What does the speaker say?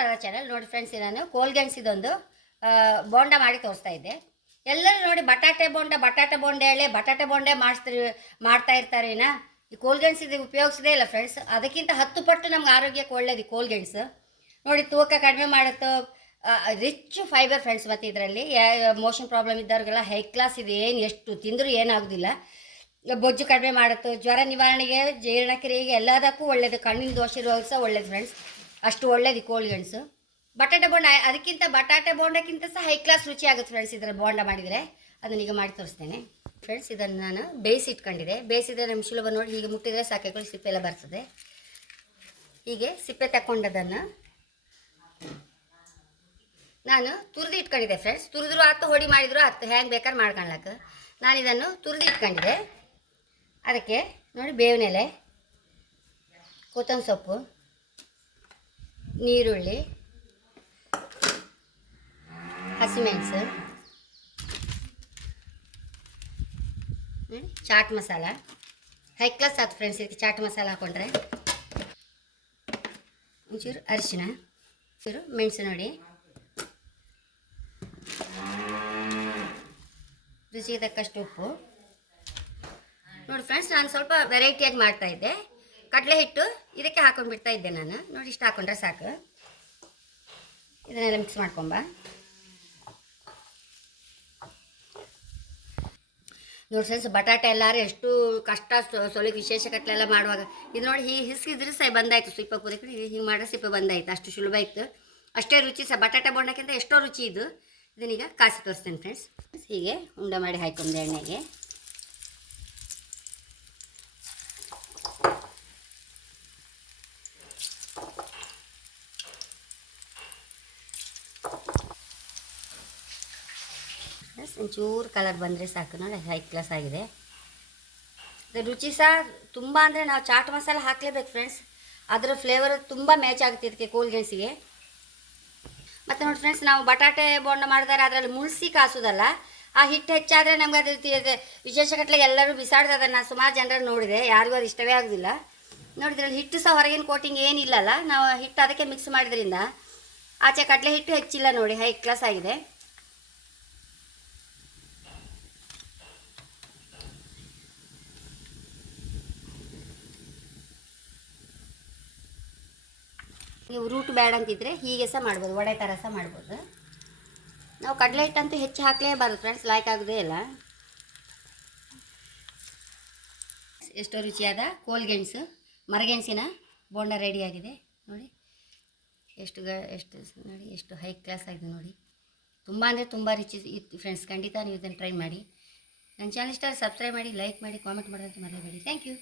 ರವ channel ನೋಡಿ friends ನಾನು ಕೋಲ್ಗೆಣ್ಸ್ ಇದೊಂದು ಬೋಂಡ ಮಾಡಿ ತೋರಿಸ್ತಾ ಇದ್ದೆ. ಎಲ್ಲರೂ ನೋಡಿ ಬಟಾಟೆ ಬೋಂಡ, ಬಟಾಟೆ ಬೋಂಡೆ ಹೇಳಿ, ಬಟಾಟೆ ಬೋಂಡೆ ಮಾಡಿಸ್ತೀರಿ, ಮಾಡ್ತಾ ಇರ್ತಾರೆ ಈ ಕೋಲ್ಗೆಣ್ಸಿದು ಉಪಯೋಗಿಸದೇ ಇಲ್ಲ ಫ್ರೆಂಡ್ಸ್ ಅದಕ್ಕಿಂತ ಹತ್ತು ಪಟ್ಟು ನಮ್ಗೆ ಆರೋಗ್ಯಕ್ಕೆ ಒಳ್ಳೇದು ಕೋಲ್ಗೆಣ್ಸು ನೋಡಿ, ತೂಕ ಕಡಿಮೆ ಮಾಡುತ್ತೋ ರಿಚ್ ಫೈಬರ್ ಫ್ರೆಂಡ್ಸ್ ಮತ್ತು ಇದರಲ್ಲಿ. ಮೋಷನ್ ಪ್ರಾಬ್ಲಮ್ ಇದ್ದವ್ರಿಗೆಲ್ಲ ಹೈ ಕ್ಲಾಸ್ ಇದು ಏನು ಎಷ್ಟು ತಿಂದರೂ ಏನಾಗೋದಿಲ್ಲ. ಬೊಜ್ಜು ಕಡಿಮೆ ಮಾಡುತ್ತೆ, ಜ್ವರ ನಿವಾರಣೆಗೆ, ಜೀರ್ಣಕ್ರಿಯೆಗೆ ಎಲ್ಲದಕ್ಕೂ ಒಳ್ಳೇದು. ಕಣ್ಣಿನ ದೋಷ ಇರುವಾಗ ಸಹ ಒಳ್ಳೇದು ಫ್ರೆಂಡ್ಸ್ ಅಷ್ಟು ಒಳ್ಳೇದು ಕೋಳಿ ಕೋಳಿಗೆಣಸು ಬಟಾಟೆ ಬೋಂಡ, ಅದಕ್ಕಿಂತ ಬಟಾಟೆ ಬೋಂಡಕ್ಕಿಂತ ಸಹ ಹೈ ಕ್ಲಾಸ್ ರುಚಿ ಆಗುತ್ತೆ ಫ್ರೆಂಡ್ಸ್ ಇದರ ಬೋಂಡ ಮಾಡಿದರೆ. ಅದನ್ನ ಈಗ ಮಾಡಿ ತೋರಿಸ್ತೇನೆ. ಫ್ರೆಂಡ್ಸ್ ಇದನ್ನು ನಾನು ಬೇಯಿಸಿ ಬೇಯಿಸಿದರೆ ನಮ್ಮ ಸುಲಭ ನೋಡಿ, ಹೀಗೆ ಮುಟ್ಟಿದರೆ ಸಾಕೆಗಳು ಸಿಪ್ಪೆ ಎಲ್ಲ ಬರ್ತದೆ. ಹೀಗೆ ಸಿಪ್ಪೆ ತಗೊಂಡದನ್ನು ನಾನು ತುರಿದು ಇಟ್ಕೊಂಡಿದ್ದೆ ಫ್ರೆಂಡ್ಸ್ ತುರಿದ್ರು ಆತು, ಹೊಡಿ ಮಾಡಿದ್ರು ಆತು, ಹ್ಯಾಂಗೆ ಬೇಕಾದ್ರೆ ಮಾಡ್ಕೊಳ್ಲಕ್ಕ ನಾನು ಇದನ್ನು ತುರಿದು ಇಟ್ಕೊಂಡಿದ್ದೆ ಅದಕ್ಕೆ ನೋಡಿ ಬೇವಿನೆಲೆ ಕೊತ್ತಂಬರಿ ಸೊಪ್ಪು. ನೀರುಳ್ಳಿ ಹಸಿಮೆಣಸು ಚಾಟ್ ಮಸಾಲ. ಹೈ ಕ್ಲಾಸ್ ಆಯ್ತು ಫ್ರೆಂಡ್ಸ್ ಇದಕ್ಕೆ ಚಾಟ್ ಮಸಾಲ ಹಾಕೊಂಡ್ರೆ. ಒಂಚೂರು ಅರಿಶಿನ, ಒಂಚೂರು ಮೆಣಸು ನೋಡಿ. ರುಚಿಗೆ ತಕ್ಕಷ್ಟು ಉಪ್ಪು. ನೋಡಿ ಫ್ರೆಂಡ್ಸ್ ನಾನು ಸ್ವಲ್ಪ ವೆರೈಟಿಯಾಗಿ ಮಾಡ್ತಾ ಇದ್ದೆ. ಕಡಲೆ ಹಿಟ್ಟು ಇದಕ್ಕೆ ಹಾಕೊಂಡು ಬಿಡ್ತಾ ಇದ್ದೆ ನಾನು. ನೋಡಿ, ಇಷ್ಟು ಹಾಕೊಂಡ್ರೆ ಸಾಕು. ಇದನ್ನೆಲ್ಲ ಮಿಕ್ಸ್ ಮಾಡ್ಕೊಂಬ. ನೋಡಿ ಫ್ರೆಂಡ್ಸ್ ಬಟಾಟೆ ಎಲ್ಲಾರು ಎಷ್ಟು ಕಷ್ಟ ಸೊಲಿಗೆ ವಿಶೇಷ ಕಟ್ಲೆಲ್ಲ ಮಾಡುವಾಗ. ಇದು ನೋಡಿ ಹೀಗೆ ಹಿಸ್ಕಿದ್ರೆ ಸಹ ಬಂದಾಯ್ತು ಸಿಪ್ಪೆ ಕುದಿಕೊಂಡು ಹಿಂಗೆ ಮಾಡಿದ್ರೆ ಸಿಪ್ಪೆ ಬಂದಾಯ್ತು. ಅಷ್ಟು ಸುಲಭ ಇತ್ತು. ಅಷ್ಟೇ ರುಚಿ ಸಹ, ಬಟಾಟೆ ಬೋಂಡಕ್ಕಿಂತ ಎಷ್ಟೋ ರುಚಿ ಇದು. ಇದನ್ನೀಗ ಕಾಸಿ ತೋರಿಸ್ತೇನೆ ಫ್ರೆಂಡ್ಸ್ ಹೀಗೆ ಉಂಡೆ ಮಾಡಿ ಹಾಕೊಂಡೆ ಎಣ್ಣೆಗೆ. ಒಂಚೂರು ಕಲರ್ ಬಂದರೆ ಸಾಕು. ನೋಡಿ ಹೈ ಕ್ಲಾಸ್ ಆಗಿದೆ. ರುಚಿ ಸಹ ತುಂಬ ಅಂದರೆ ನಾವು ಚಾಟ್ ಮಸಾಲ ಹಾಕಲೇಬೇಕು ಫ್ರೆಂಡ್ಸ್ ಅದರ ಫ್ಲೇವರ್ ತುಂಬ ಮ್ಯಾಚ್ ಆಗುತ್ತೆ ಇದಕ್ಕೆ ಕೋಲ್ಗೆಣ್ಸಿಗೆ ಮತ್ತು ನೋಡಿ ಫ್ರೆಂಡ್ಸ್ ನಾವು ಬಟಾಟೆ ಬೋಂಡ ಮಾಡಿದಾರೆ, ಅದರಲ್ಲಿ ಮುಳ್ಸಿ ಕಾಸೋದಲ್ಲ, ಆ ಹಿಟ್ಟು ಹೆಚ್ಚಾದರೆ ನಮ್ಗೆ ಅದೇ ರೀತಿ ವಿಶೇಷ ಕಟ್ಲೆಗೆ ಎಲ್ಲರೂ ಬಿಸಾಡ್ದು ಅದನ್ನು ಸುಮಾರು ಜನರನ್ನು ನೋಡಿದೆ. ಯಾರಿಗೂ ಅದು ಇಷ್ಟವೇ ಆಗೋದಿಲ್ಲ. ನೋಡಿದ್ರಲ್ಲಿ ಹಿಟ್ಟು ಸಹ ಹೊರಗಿನ ಕೋಟಿಂಗ್ ಏನಿಲ್ಲಲ್ಲ, ನಾವು ಹಿಟ್ಟು ಅದಕ್ಕೆ ಮಿಕ್ಸ್ ಮಾಡಿದ್ರಿಂದ, ಆಚೆ ಕಡಲೆ ಹಿಟ್ಟು ಹೆಚ್ಚಿಲ್ಲ ನೋಡಿ ಹೈ ಕ್ಲಾಸ್ ಆಗಿದೆ. ನೀವು ರೂಟ್ ಬೇಡ ಅಂತಿದ್ರೆ ಹೀಗೆ ಸಹ ಮಾಡ್ಬೋದು, ವಡೆ ಥರ ಸಹ ಮಾಡ್ಬೋದು. ನಾವು ಕಡಲೆ ಹಿಟ್ಟಂತೂ ಹೆಚ್ಚು ಹಾಕಲೇಬಾರ್ದು ಫ್ರೆಂಡ್ಸ್ ಲೈಕ್ ಆಗೋದೇ ಇಲ್ಲ. ಎಷ್ಟೋ ರುಚಿಯಾದ ಕೋಲ್ಗೆಣಸು, ಮರಗೆಣಸಿನ ಬೋಂಡ ರೆಡಿಯಾಗಿದೆ ನೋಡಿ, ಎಷ್ಟು ಗ, ಎಷ್ಟು ನೋಡಿ, ಎಷ್ಟು ಹೈ ಕ್ಲಾಸ್ ಆಗಿದೆ ನೋಡಿ. ತುಂಬ ಅಂದರೆ ತುಂಬ ರುಚಿ ಇತ್ತು ಫ್ರೆಂಡ್ಸ್ ಖಂಡಿತ ನೀವು ಇದನ್ನು ಟ್ರೈ ಮಾಡಿ. ನನ್ನ ಚಾನಲ್ ಇಷ್ಟ ಸಬ್ಸ್ಕ್ರೈಬ್ ಮಾಡಿ ಲೈಕ್ ಮಾಡಿ ಕಾಮೆಂಟ್ ಮಾಡೋದಂತ ಮರೆಯಬೇಡಿ. Thank you